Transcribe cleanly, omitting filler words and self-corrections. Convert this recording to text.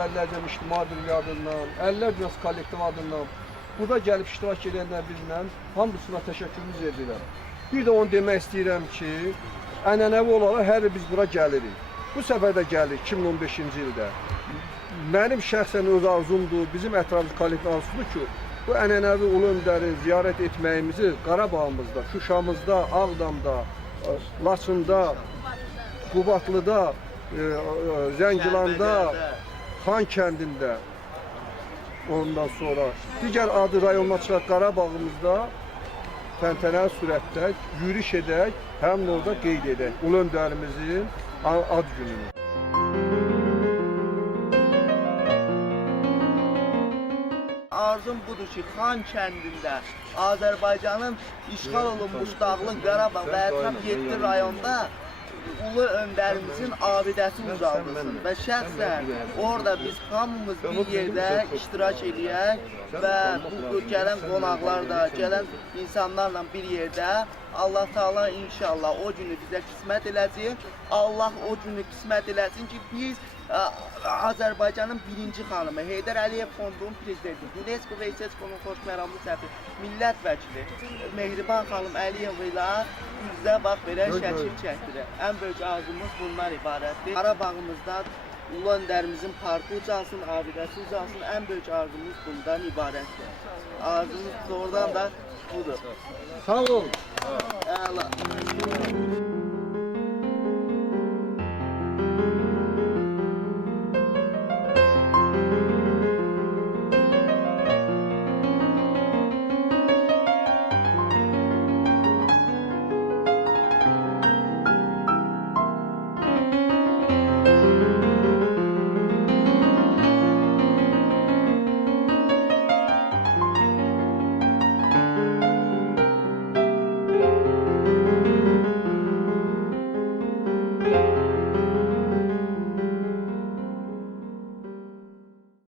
müğəlləcəm İctimai Birliyi adından, Əllər Dünyası kollektiv adından burada gəlib iştirak edənlər bizlə hamısına təşəkkürümüz edirəm. Bir də onu demək istəyirəm ki, ənənəvi olaraq hər il biz bura gəlirik. Bu səfər də gəlirik 2015-ci ildə. Mənim şəxsən öz arzumdur, bizim ətrafımız kollektiv arzusudur ki, bu ənənəvi ulu öndəri ziyarət etməyimizi Qarabağımızda, Şuşamızda, Ağdamda, Laçında, Qubadlıda, Zəngilanda, Xan kəndində, ondan sonra digər adı rayonuna çıxaq Qarabağımızda təntənəli sürətdə yürüyüş edək, həmin orada qeyd edək ulu öndərimizin ad gününü. Arzum budur ki, Xan kəndində Azərbaycanın işğal olunmuş Dağlıq Qarabağ və ətraf 7 rayonda ulu öndərimizin abidəsi ucaldılsın və şəxsən orada biz hamımız bir yerdə iştirak edək və bu gələn qonaqlar da, gələn insanlarla bir yerdə Allah Taala inşallah o günü bizə qismət eləsin. Allah o günü qismət eləsin ki, biz Azərbaycanın birinci xanımı, Heydər Əliyev Fondunun prezidenti, UNESCO və İSESCO-nun xoşməramlı səfiri, millət vəkili Mehriban xanım Əliyev ilə üzdə bax belə şəkil çəkdirir. Ən böyük arzumuz bunlar ibarətdir. Qarabağımızda ulu öndərimizin parkı ucalsın, abidəsi ucalsın. Ən böyük arzumuz bundan ibarətdir. Arzumuz doğrudan da budur. Sağ olun. Əla.